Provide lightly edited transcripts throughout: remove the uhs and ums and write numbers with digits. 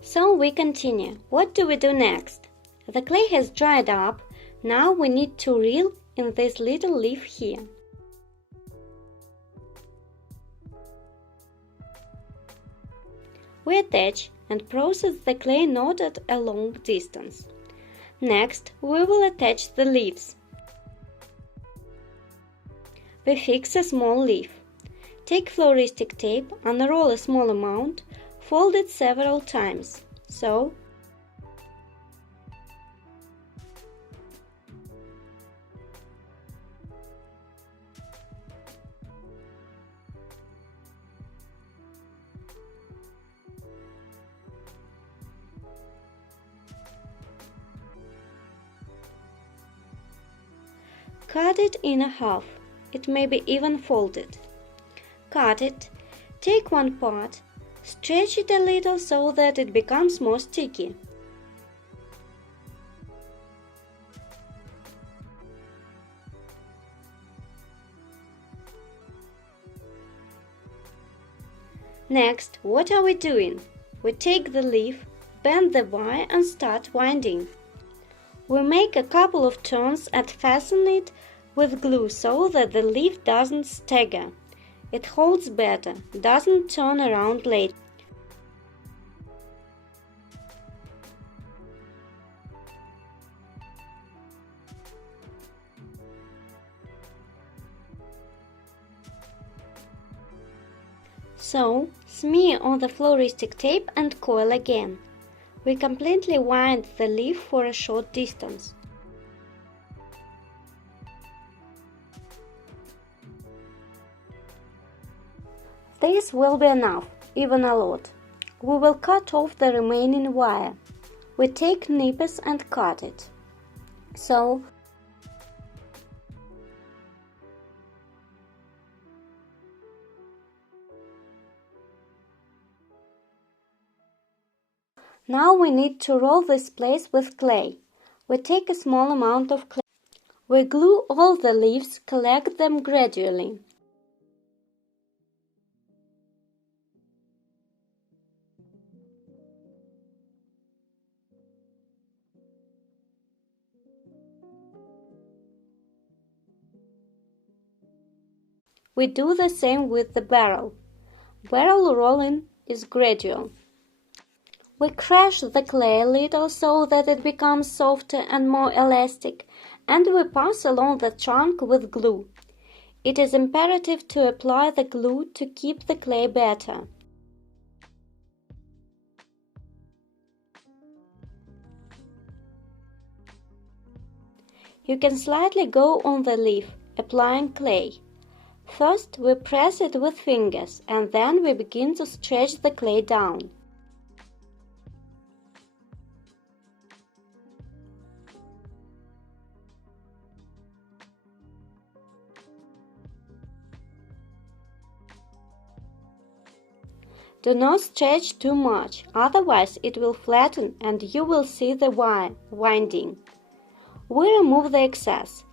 So we continue. What do we do next? The clay has dried up. Now we need to reel in this little leaf here. We attach and process the clay knot at a long distance. Next, we will attach the leaves. We fix a small leaf. Take floristic tape, unroll a small amount, fold it several times. So, cut it in half. It may be even folded. Cut it. Take one part, stretch it a little so that it becomes more sticky. Next, what are we doing? We take the leaf, bend the wire and start winding. We make a couple of turns and fasten it with glue so that the leaf doesn't stagger. It holds better, doesn't turn around later. So, smear on the floristic tape and coil again. We completely wind the leaf for a short distance. This will be enough, even a lot. We will cut off the remaining wire. We take nippers and cut it. So, now we need to roll this place with clay. We take a small amount of clay. We glue all the leaves, collect them gradually. We do the same with the barrel. Barrel rolling is gradual. We crush the clay a little so that it becomes softer and more elastic, and we pass along the trunk with glue. It is imperative to apply the glue to keep the clay better. You can slightly go on the leaf, applying clay. First, we press it with fingers, and then we begin to stretch the clay down. Do not stretch too much, otherwise it will flatten and you will see the wire winding. We remove the excess.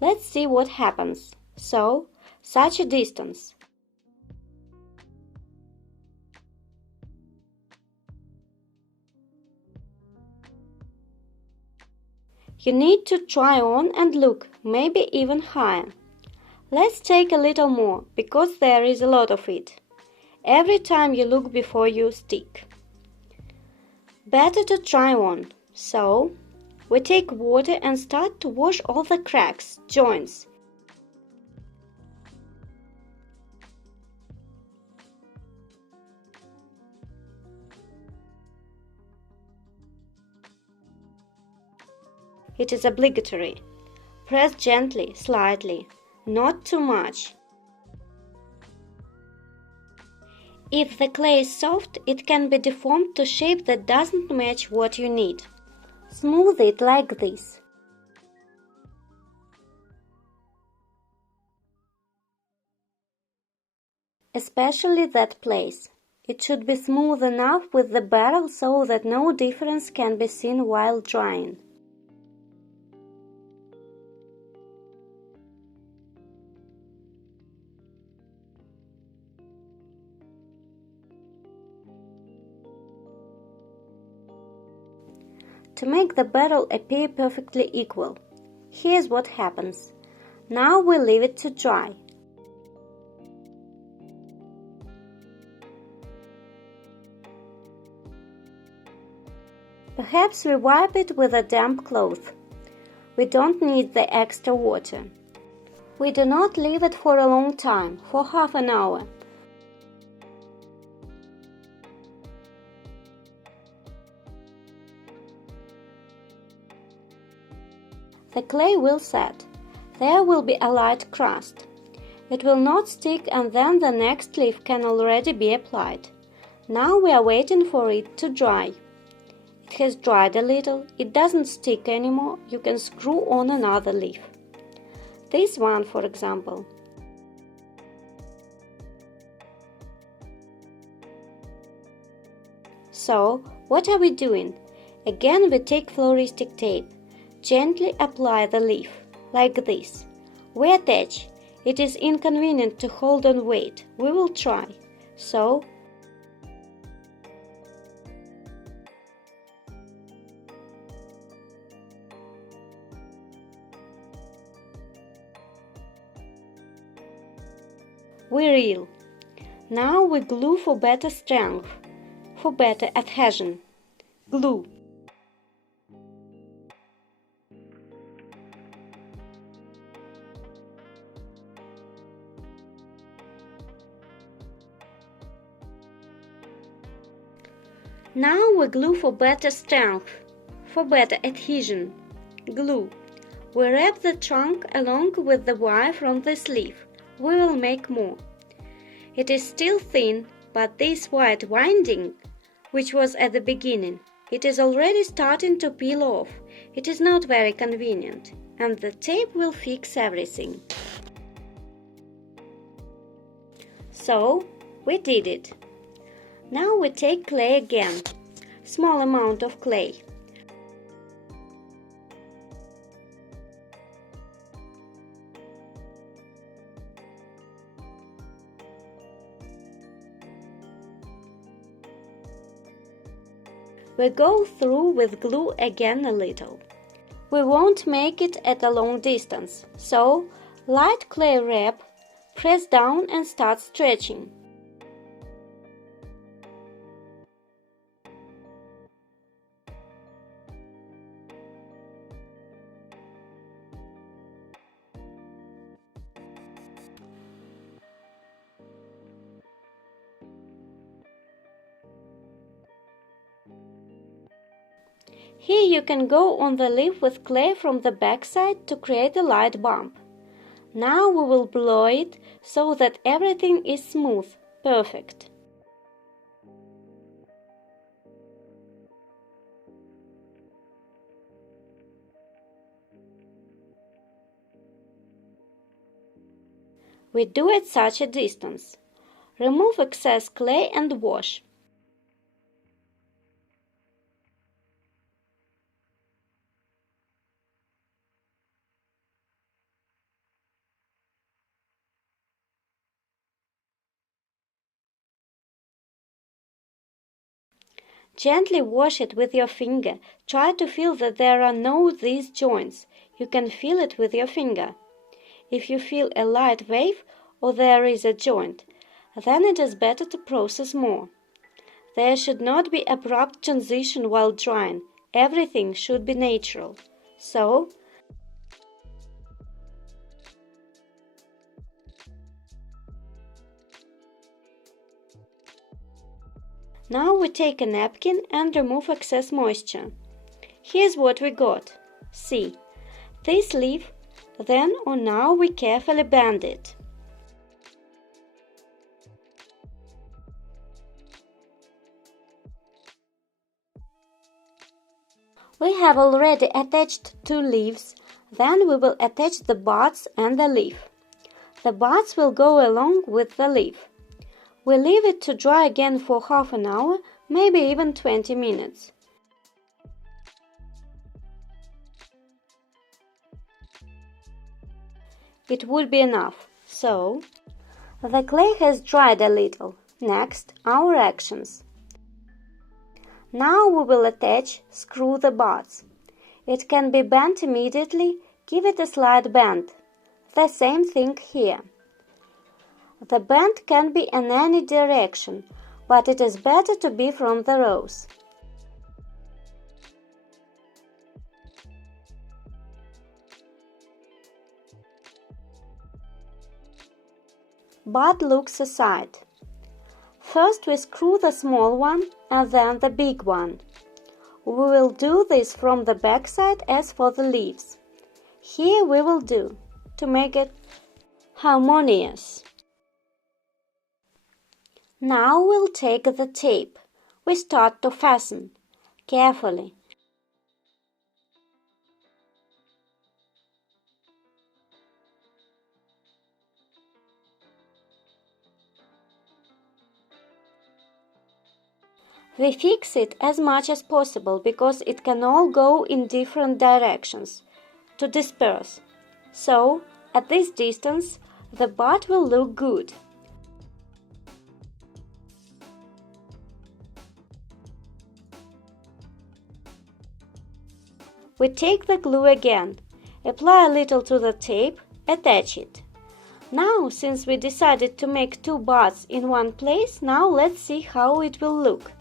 Let's see what happens. So, such a distance. You need to try on and look, maybe even higher. Let's take a little more, because there is a lot of it. Every time you look before you stick. Better to try on. So, we take water and start to wash all the cracks, joints. It is obligatory. Press gently, slightly, not too much. If the clay is soft, it can be deformed to shape that doesn't match what you need. Smooth it like this. Especially that place. It should be smooth enough with the barrel so that no difference can be seen while drying. to make the barrel appear perfectly equal. Here's what happens. Now we leave it to dry. Perhaps we wipe it with a damp cloth. We don't need the extra water. We do not leave it for a long time, for half an hour. The clay will set. There will be a light crust. It will not stick, and then the next leaf can already be applied. Now we are waiting for it to dry. It has dried a little, it doesn't stick anymore, you can screw on another leaf. This one, for example. So, what are we doing? Again we take floristic tape. Gently apply the leaf, like this. We attach. It is inconvenient to hold on weight. We will try. So, we reel. Now we glue for better strength, for better adhesion. Glue. Now we glue for better strength, for better adhesion. Glue. We wrap the trunk along with the wire from this leaf. We will make more. It is still thin, but this white winding, which was at the beginning, it is already starting to peel off. It is not very convenient, and the tape will fix everything. So, we did it. Now we take clay again, small amount of clay. We go through with glue again a little. We won't make it at a long distance, so light clay wrap, press down and start stretching. Here you can go on the leaf with clay from the backside to create a light bump. Now we will blow it so that everything is smooth, perfect. We do at such a distance. Remove excess clay and wash. Gently wash it with your finger. Try to feel that there are no these joints. You can feel it with your finger. If you feel a light wave or there is a joint, then it is better to process more. There should not be abrupt transition while drying. Everything should be natural. So, now we take a napkin and remove excess moisture. Here's what we got. See, this leaf, then or now we carefully bend it. We have already attached 2 leaves, then we will attach the buds and the leaf. The buds will go along with the leaf. We leave it to dry again for half an hour, maybe even 20 minutes. It would be enough. So, the clay has dried a little. Next, our actions. Now we will screw the buds. It can be bent immediately, give it a slight bend. The same thing here. The bend can be in any direction, but it is better to be from the rose. Bud looks aside. First we screw the small one and then the big one. We will do this from the back side as for the leaves. Here we will do, to make it harmonious. Now we'll take the tape. We start to fasten, carefully. We fix it as much as possible because it can all go in different directions to disperse. So, at this distance, the bud will look good. We take the glue again, apply a little to the tape, attach it. Now, since we decided to make two buds in one place, now let's see how it will look.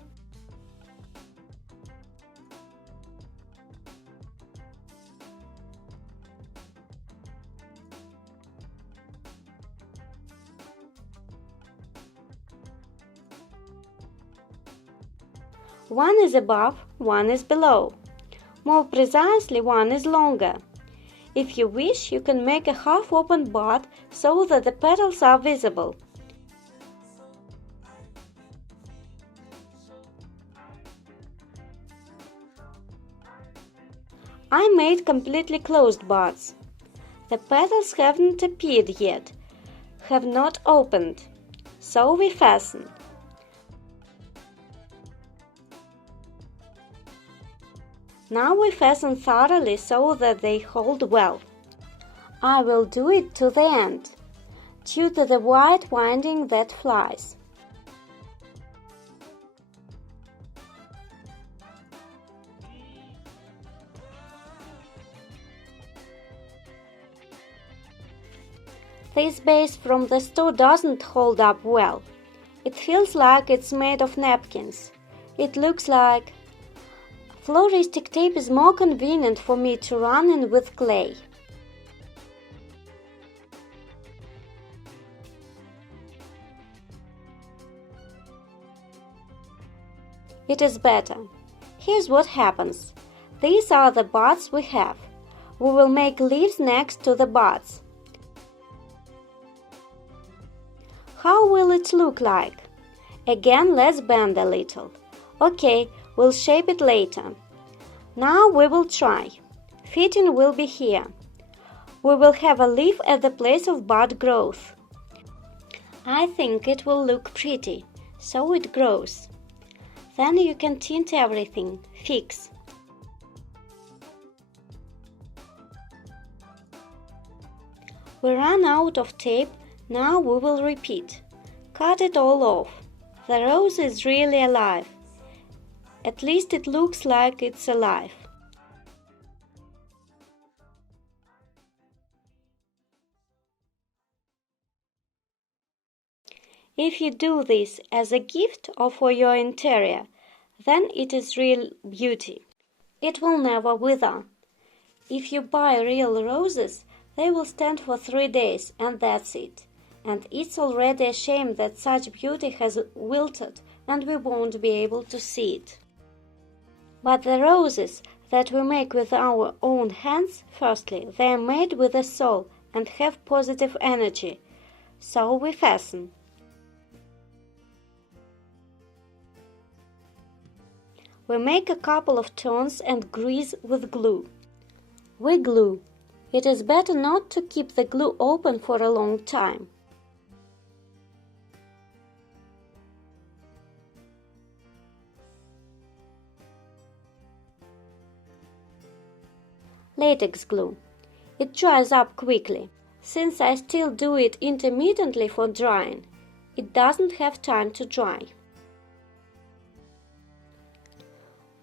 One is above, one is below. More precisely, one is longer. If you wish, you can make a half-open bud so that the petals are visible. I made completely closed buds. The petals haven't appeared yet, have not opened, so we fasten. Now we fasten thoroughly so that they hold well. I will do it to the end, due to the white winding that flies. This base from the store doesn't hold up well. It feels like it's made of napkins. It looks like floristic tape is more convenient for me to run in with clay. It is better. Here's what happens. These are the buds we have. We will make leaves next to the buds. How will it look like? Again, let's bend a little. Okay, we'll shape it later. Now we will try. Fitting will be here. We will have a leaf at the place of bud growth. I think it will look pretty, so it grows. Then you can tint everything, fix. We ran out of tape, now we will repeat. Cut it all off. The rose is really alive. At least it looks like it's alive. If you do this as a gift or for your interior, then it is real beauty. It will never wither. If you buy real roses, they will stand for 3 days and that's it. And it's already a shame that such beauty has wilted and we won't be able to see it. But the roses that we make with our own hands, firstly, they are made with a soul and have positive energy, so we fasten. We make a couple of turns and grease with glue. We glue. It is better not to keep the glue open for a long time. Latex glue. It dries up quickly. Since I still do it intermittently for drying, it doesn't have time to dry.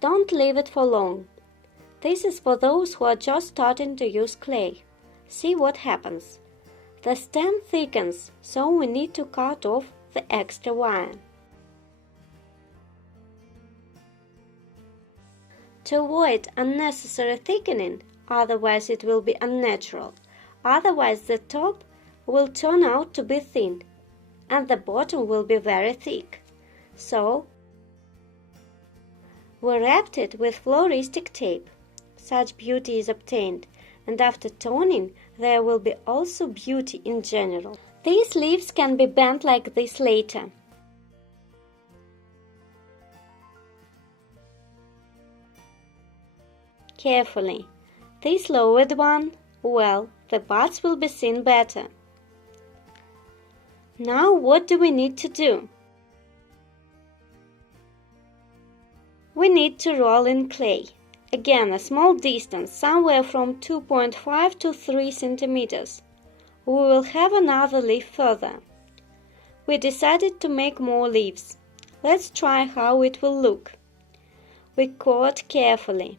Don't leave it for long. This is for those who are just starting to use clay. See what happens. The stem thickens, so we need to cut off the extra wire. To avoid unnecessary thickening, otherwise it will be unnatural. Otherwise the top will turn out to be thin and the bottom will be very thick. So we wrapped it with floristic tape. Such beauty is obtained, and after toning there will be also beauty in general. These leaves can be bent like this later. Carefully. This lowered one, well, the buds will be seen better. Now what do we need to do? We need to roll in clay. Again, a small distance, somewhere from 2.5 to 3 centimeters. We will have another leaf further. We decided to make more leaves. Let's try how it will look. We cut carefully.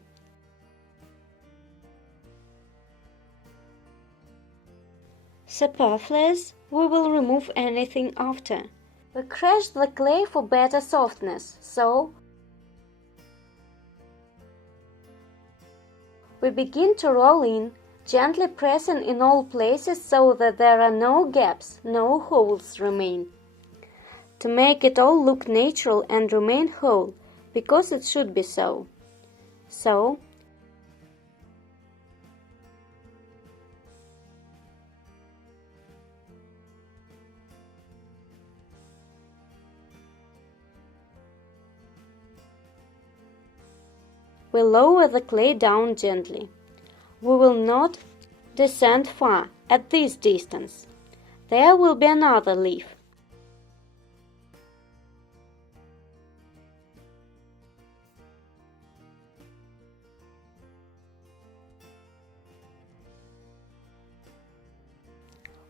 Superfluous, we will remove anything after. We crush the clay for better softness, so we begin to roll in, gently pressing in all places so that there are no gaps, no holes remain. To make it all look natural and remain whole, because it should be so. So, we lower the clay down gently. We will not descend far, at this distance. There will be another leaf.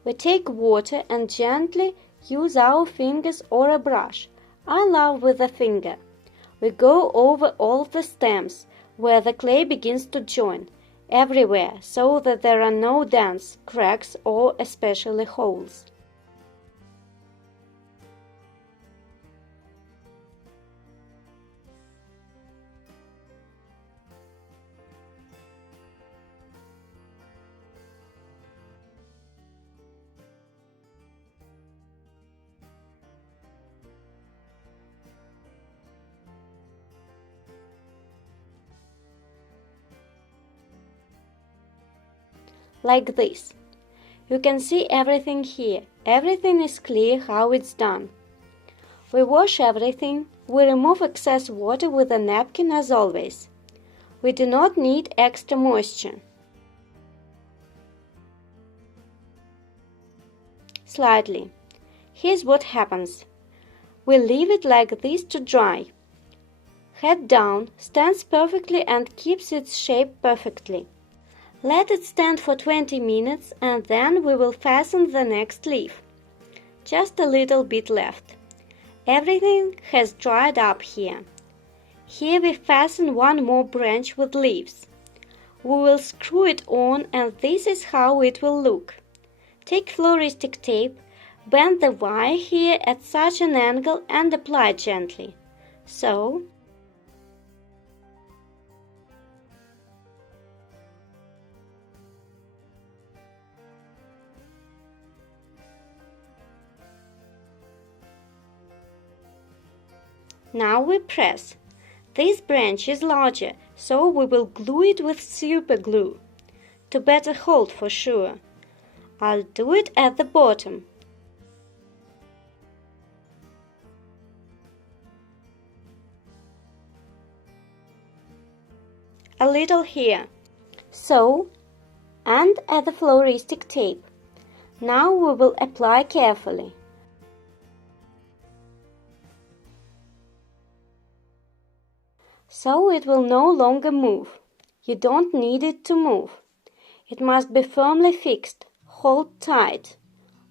We take water and gently use our fingers or a brush. I love with a finger. We go over all the stems where the clay begins to join, everywhere, so that there are no dents, cracks, or especially holes. Like this. You can see everything here. Everything is clear how it's done. We wash everything. We remove excess water with a napkin as always. We do not need extra moisture. Slightly. Here's what happens. We leave it like this to dry. Head down, stands perfectly and keeps its shape perfectly. Let it stand for 20 minutes and then we will fasten the next leaf. Just a little bit left. Everything has dried up here. Here we fasten one more branch with leaves. We will screw it on and this is how it will look. Take floristic tape, bend the wire here at such an angle and apply gently. So, now we press. This branch is larger, so we will glue it with super glue. To better hold for sure. I'll do it at the bottom. A little here. So, and at the floristic tape. Now we will apply carefully. So it will no longer move. You don't need it to move. It must be firmly fixed. Hold tight.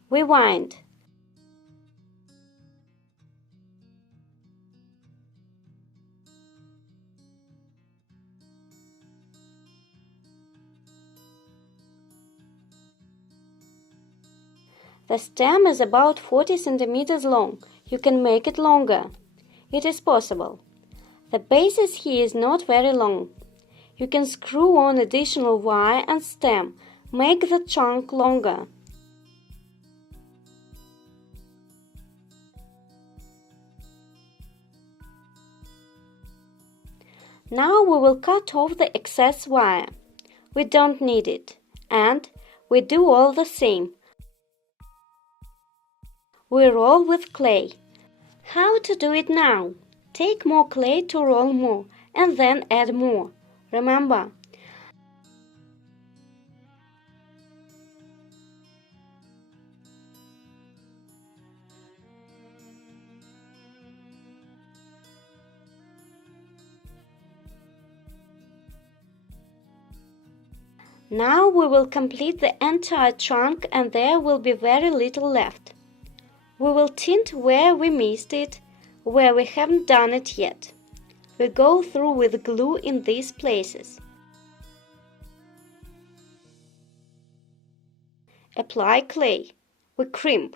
We wind. The stem is about 40 centimeters long. You can make it longer. It is possible. The basis here is not very long. You can screw on additional wire and stem. Make the trunk longer. Now we will cut off the excess wire. We don't need it. And we do all the same. We roll with clay. How to do it now? Take more clay to roll more, and then add more. Remember, now we will complete the entire trunk and there will be very little left. We will tint where we missed it, where we haven't done it yet. We go through with glue in these places. Apply clay. We crimp.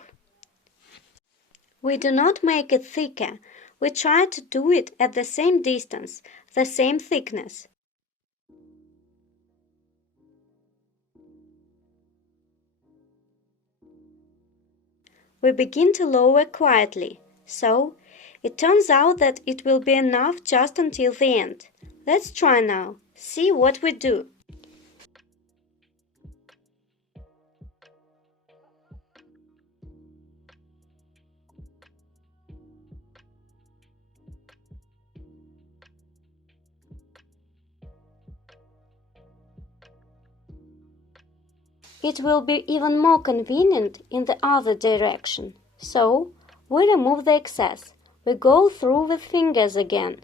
We do not make it thicker. We try to do it at the same distance, the same thickness. We begin to lower quietly, so it turns out that it will be enough just until the end. Let's try now. See what we do. It will be even more convenient in the other direction. So, we remove the excess. We go through with fingers again.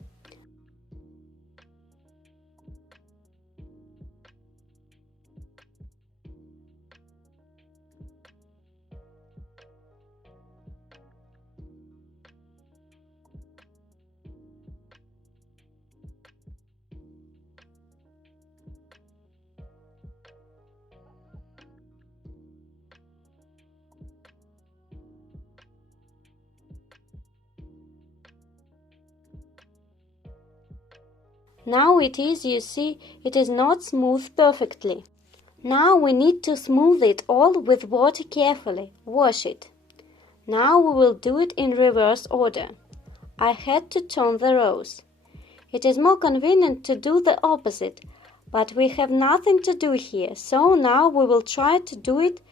Now it is, you see, it is not smooth perfectly. Now we need to smooth it all with water carefully. Wash it. Now we will do it in reverse order. I had to turn the rows. It is more convenient to do the opposite, but we have nothing to do here, so now we will try to do it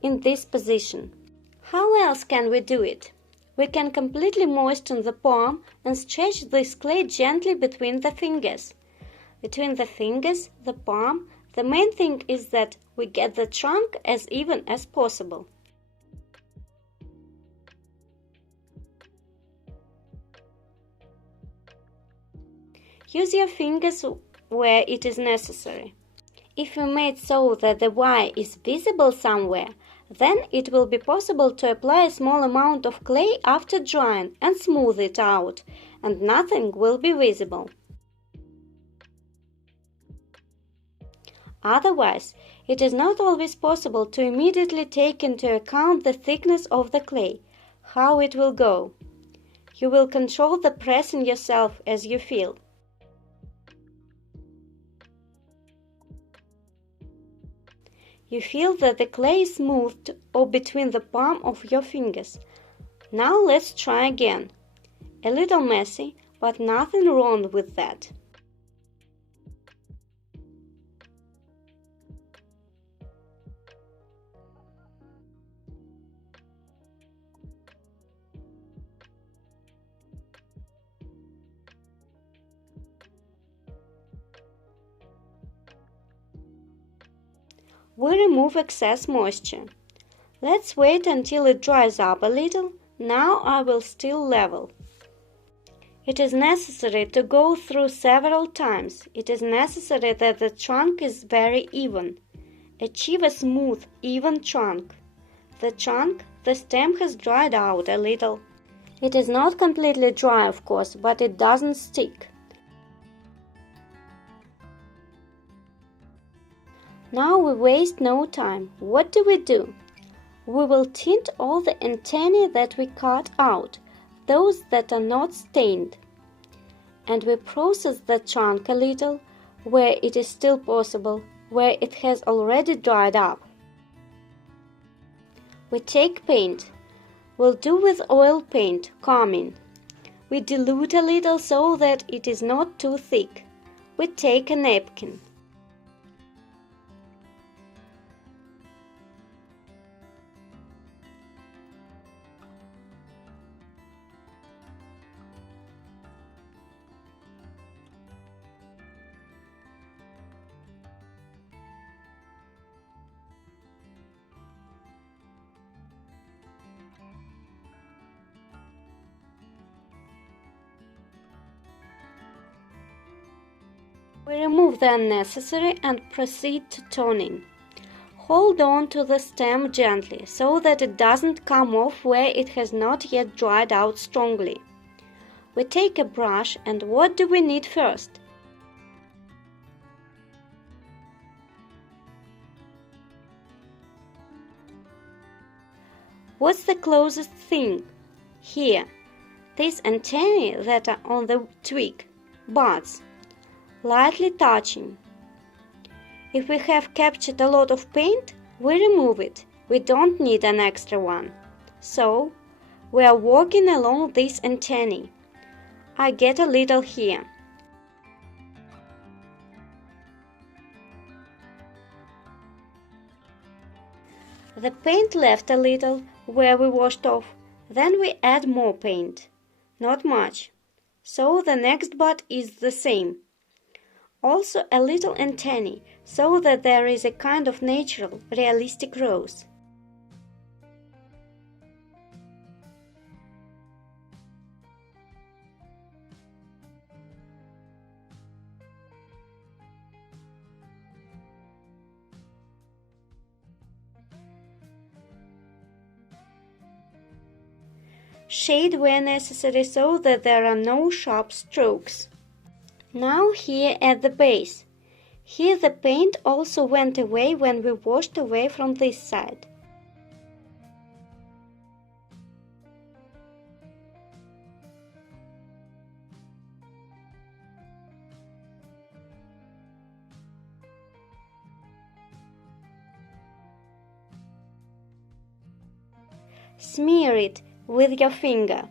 in this position. How else can we do it? We can completely moisten the palm and stretch this clay gently between the fingers. Between the fingers, the palm, the main thing is that we get the trunk as even as possible. Use your fingers where it is necessary. If you made so that the wire is visible somewhere, then it will be possible to apply a small amount of clay after drying and smooth it out, and nothing will be visible. Otherwise, it is not always possible to immediately take into account the thickness of the clay, how it will go. You will control the pressing yourself as you feel. You feel that the clay is smoothed or between the palm of your fingers. Now let's try again. A little messy, but nothing wrong with that. We remove excess moisture. Let's wait until it dries up a little. Now I will still level. It is necessary to go through several times. It is necessary that the trunk is very even. Achieve a smooth, even trunk. The stem has dried out a little. It is not completely dry, of course, but it doesn't stick. Now we waste no time. What do? we will tint all the antennae that we cut out, those that are not stained. And we process the trunk a little, where it is still possible, where it has already dried up. We take paint. We'll do with oil paint, carmine. We dilute a little so that it is not too thick. We take a napkin. We remove the unnecessary and proceed to toning. Hold on to the stem gently so that it doesn't come off where it has not yet dried out strongly. We take a brush, and what do we need first? What's the closest thing? Here. These antennae that are on the twig, buds. Lightly touching. If we have captured a lot of paint, we remove it. We don't need an extra one. So, we are walking along these antennae. I get a little here. The paint left a little where we washed off. Then we add more paint. Not much. So the next bud is the same. Also a little antennae, so that there is a kind of natural, realistic rose. Shade where necessary so that there are no sharp strokes. Now here at the base. Here the paint also went away when we washed away from this side. Smear it with your finger.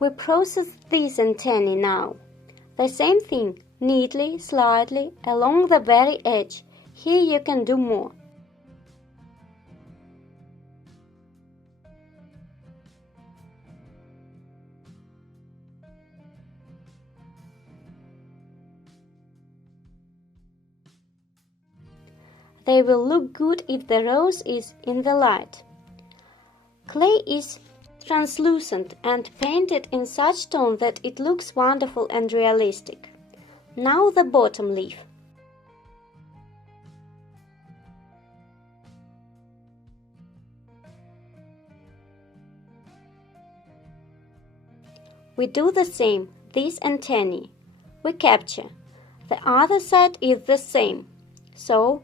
We process these antennae now. The same thing, neatly, slightly, along the very edge. Here you can do more. They will look good if the rose is in the light. Clay is translucent and painted in such tone that it looks wonderful and realistic. Now the bottom leaf. We do the same, these antennae. We capture. The other side is the same. So,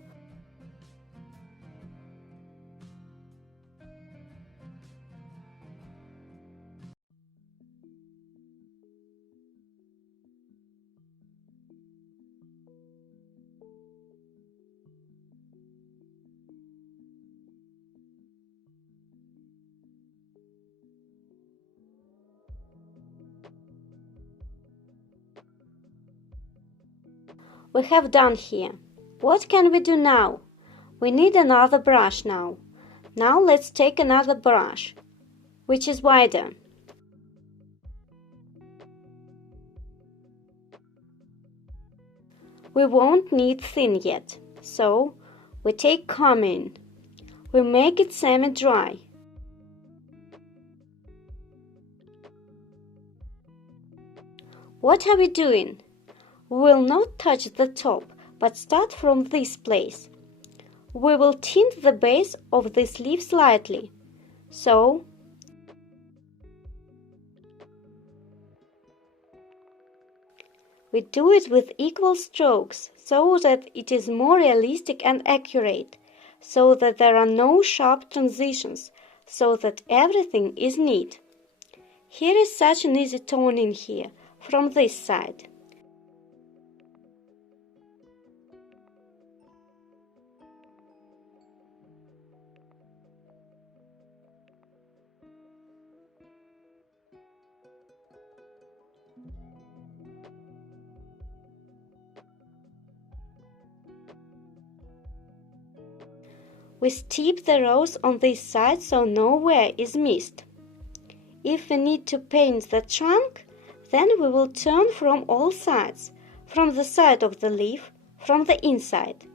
we have done here. What can we do now? We need another brush now. Now let's take another brush, which is wider. We won't need thin yet, so we take carmine. We make it semi-dry. What are we doing? We will not touch the top, but start from this place. We will tint the base of this leaf slightly. So, we do it with equal strokes, so that it is more realistic and accurate, so that there are no sharp transitions, so that everything is neat. Here is such an easy toning here, from this side. We steep the rows on this side so nowhere is missed. If we need to paint the trunk, then we will turn from all sides, from the side of the leaf, from the inside.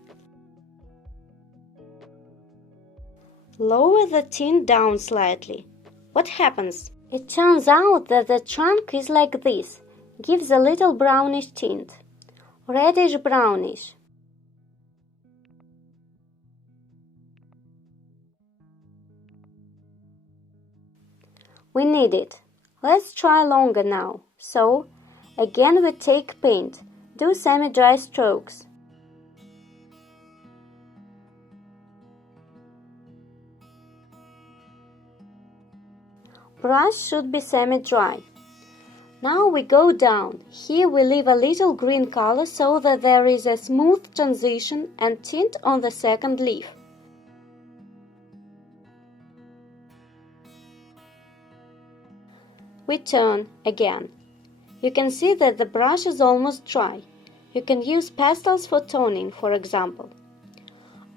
Lower the tint down slightly. What happens? It turns out that the trunk is like this, gives a little brownish tint, reddish brownish. We need it. Let's try longer now. So, again we take paint. Do semi-dry strokes. Brush should be semi-dry. Now we go down. Here we leave a little green color so that there is a smooth transition and tint on the second leaf. We turn again. You can see that the brush is almost dry. You can use pastels for toning, for example.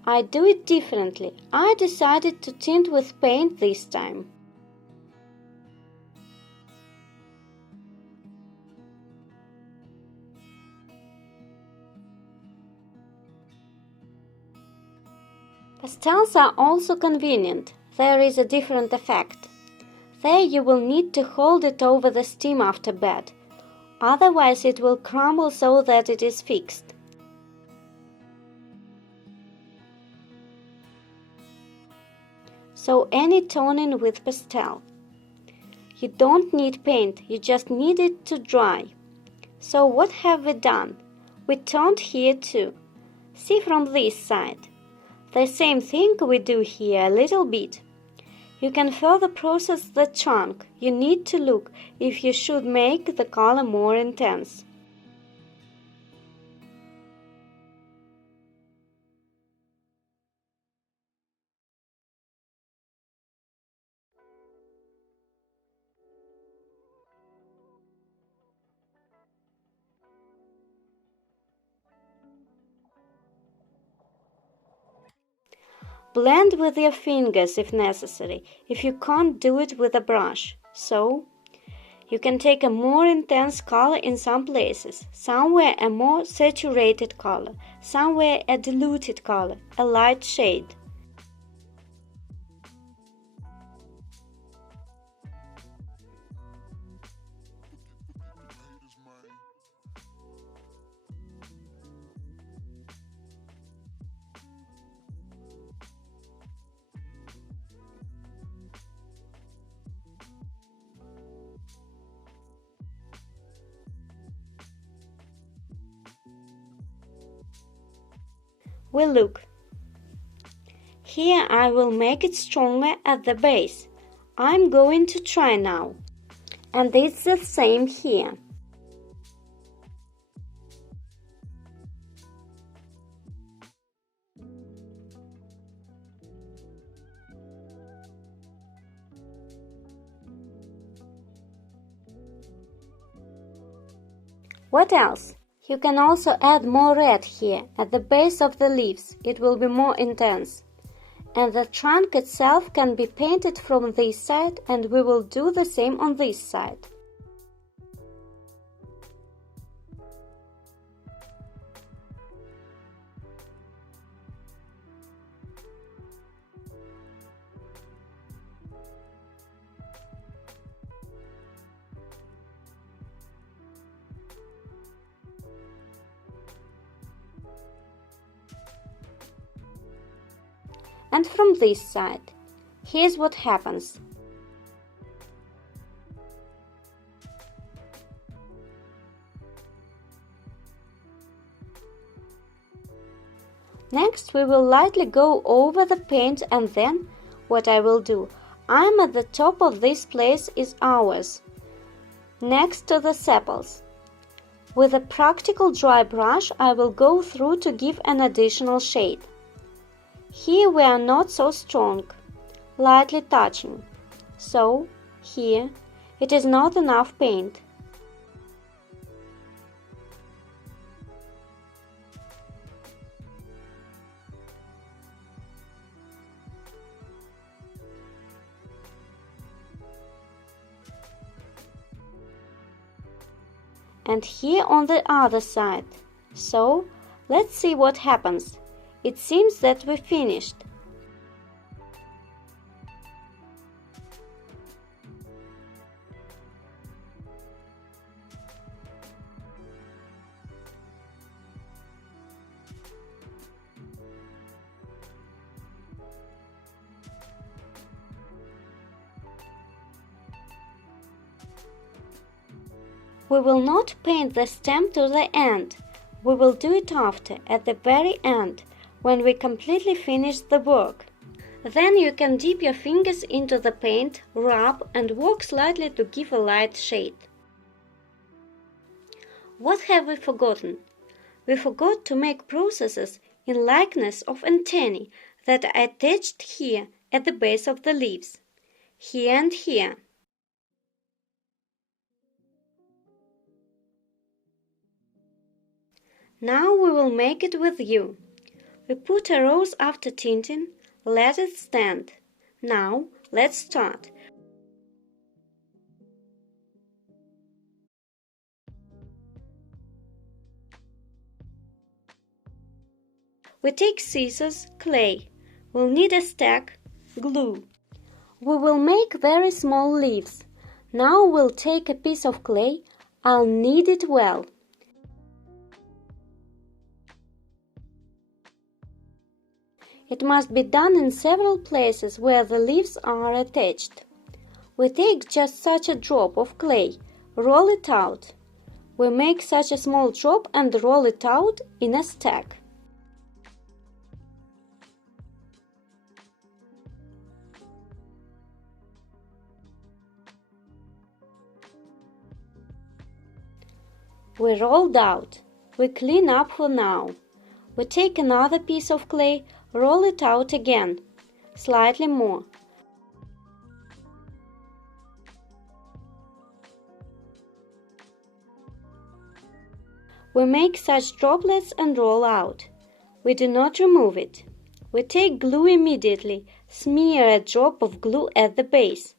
I do it differently. I decided to tint with paint this time. Pastels are also convenient. There is a different effect. There you will need to hold it over the steam after bed, otherwise it will crumble so that it is fixed. So any toning with pastel. You don't need paint, you just need it to dry. So what have we done? We toned here too. See from this side. The same thing we do here a little bit. You can further process the trunk. You need to look if you should make the color more intense. Blend with your fingers if necessary, if you can't do it with a brush. So, you can take a more intense color in some places, somewhere a more saturated color, somewhere a diluted color, a light shade. We look. Here I will make it stronger at the base. I'm going to try now. And it's the same here. What else? You can also add more red here, at the base of the leaves. It will be more intense. And the trunk itself can be painted from this side, and we will do the same on this side. And from this side. Here's what happens. Next we will lightly go over the paint, and then what I will do, I'm at the top of this place is ours, next to the sepals. With a practical dry brush, I will go through to give an additional shade. Here we are not so strong, lightly touching. So, here, it is not enough paint. And here on the other side. So, let's see what happens. It seems that we finished. We will not paint the stem to the end. We will do it after, at the very end, when we completely finish the work. Then you can dip your fingers into the paint, rub and work slightly to give a light shade. What have we forgotten? We forgot to make processes in likeness of antennae that are attached here at the base of the leaves, here and here. Now we will make it with you. We put a rose after tinting, let it stand. Now let's start. We take scissors, clay. We'll need a stack, glue. We will make very small leaves. Now we'll take a piece of clay. I'll knead it well. It must be done in several places where the leaves are attached. We take just such a drop of clay, roll it out. We make such a small drop and roll it out in a stack. We rolled out. We clean up for now. We take another piece of clay, roll it out again, slightly more. We make such droplets and roll out. We do not remove it. We take glue immediately, smear a drop of glue at the base.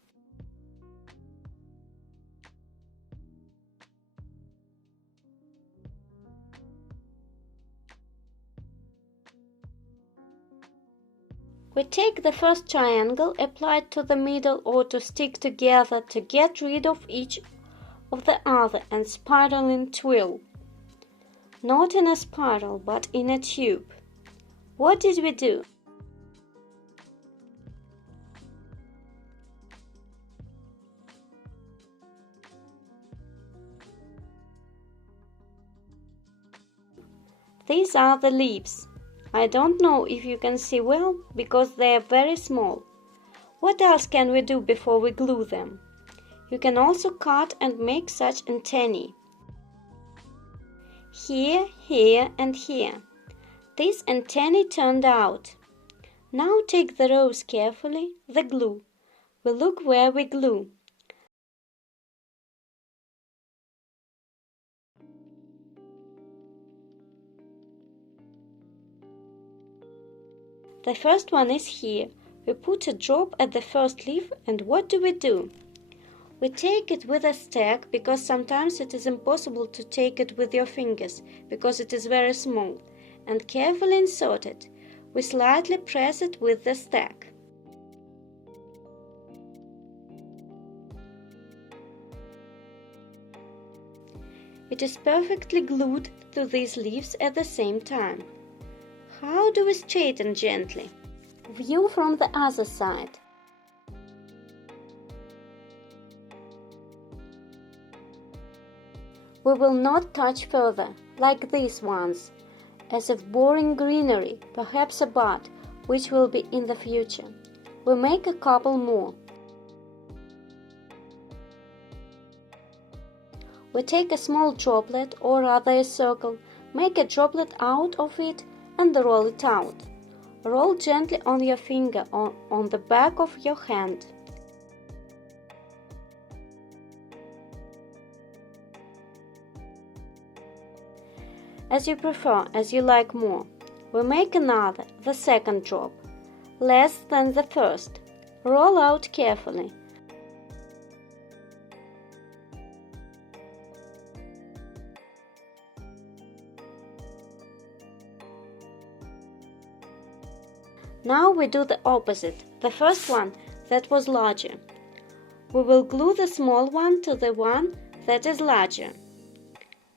We take the first triangle, apply it to the middle or to stick together to get rid of each of the other and spiral in twirl. Not in a spiral, but in a tube. What did we do? These are the leaves. I don't know if you can see well, because they are very small. What else can we do before we glue them? You can also cut and make such antennae. Here, here and here. These antennae turned out. Now take the rose carefully, the glue. We look where we glue. The first one is here. We put a drop at the first leaf and what do? We take it with a stack because sometimes it is impossible to take it with your fingers because it is very small, and carefully insert it. We slightly press it with the stack. It is perfectly glued to these leaves at the same time. How do we straighten gently? View from the other side. We will not touch further, like these ones, as if boring greenery, perhaps a bud, which will be in the future. We make a couple more. We take a small droplet, or rather a circle, make a droplet out of it and roll it out. Roll gently on your finger on the back of your hand. As you prefer, as you like more. We make another, the second drop, less than the first. Roll out carefully. Now we do the opposite, the first one that was larger. We will glue the small one to the one that is larger.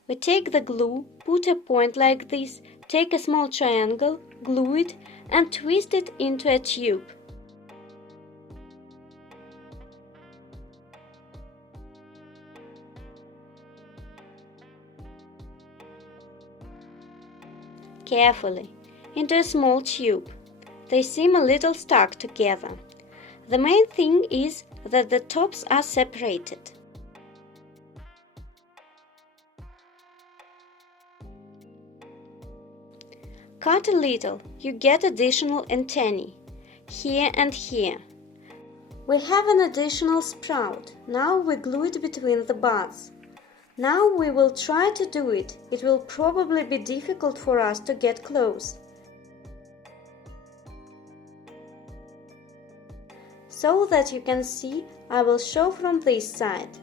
We take the glue, put a point like this, take a small triangle, glue it, and twist it into a tube. Carefully, into a small tube. They seem a little stuck together. The main thing is that the tops are separated. Cut a little, you get additional antennae, here and here. We have an additional sprout, now we glue it between the buds. Now we will try to do it, it will probably be difficult for us to get close. So that you can see, I will show from this side.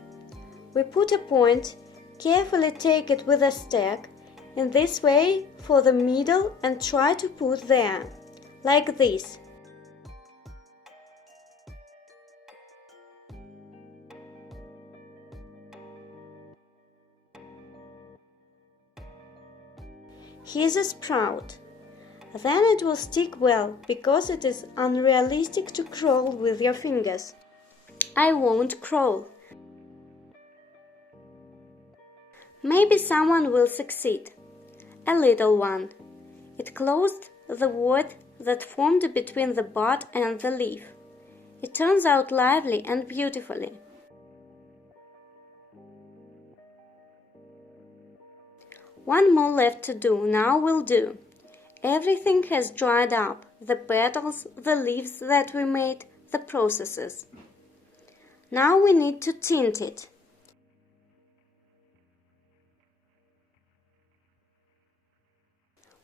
We put a point, carefully take it with a stack, in this way for the middle and try to put there, like this. Here's a sprout. Then it will stick well, because it is unrealistic to crawl with your fingers. I won't crawl. Maybe someone will succeed. A little one. It closed the void that formed between the bud and the leaf. It turns out lively and beautifully. One more left to do, now will do. Everything has dried up, the petals, the leaves that we made, the processes. Now we need to tint it.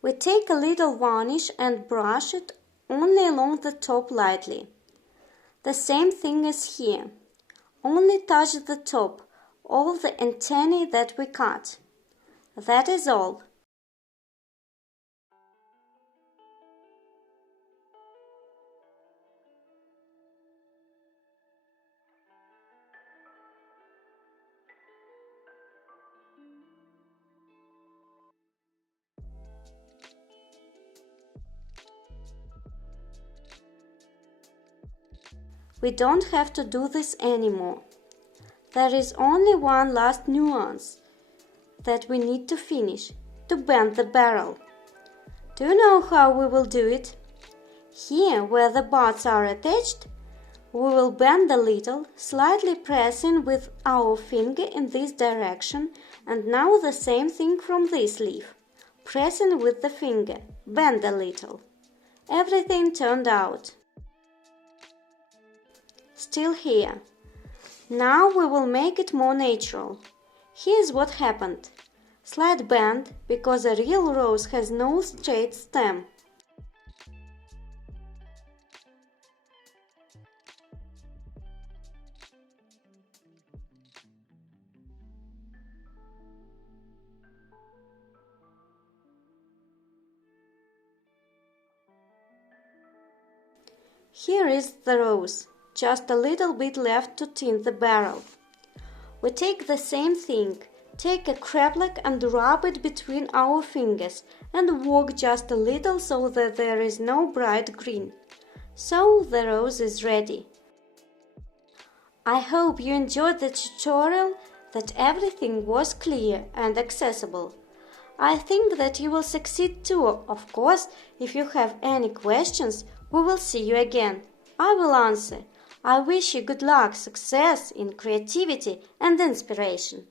We take a little varnish and brush it only along the top lightly. The same thing as here. Only touch the top, all the antennae that we cut. That is all. We don't have to do this anymore. There is only one last nuance that we need to finish, to bend the barrel. Do you know how we will do it? Here, where the buds are attached, we will bend a little, slightly pressing with our finger in this direction, and now the same thing from this leaf. Pressing with the finger, bend a little. Everything turned out. Still here. Now we will make it more natural. Here's what happened. Slight bend, because a real rose has no straight stem. Here is the rose. Just a little bit left to tint the barrel. We take the same thing, take a crabapple and rub it between our fingers and work just a little so that there is no bright green. So the rose is ready. I hope you enjoyed the tutorial, that everything was clear and accessible. I think that you will succeed too. Of course, if you have any questions, we will see you again. I will answer. I wish you good luck, success in creativity and inspiration.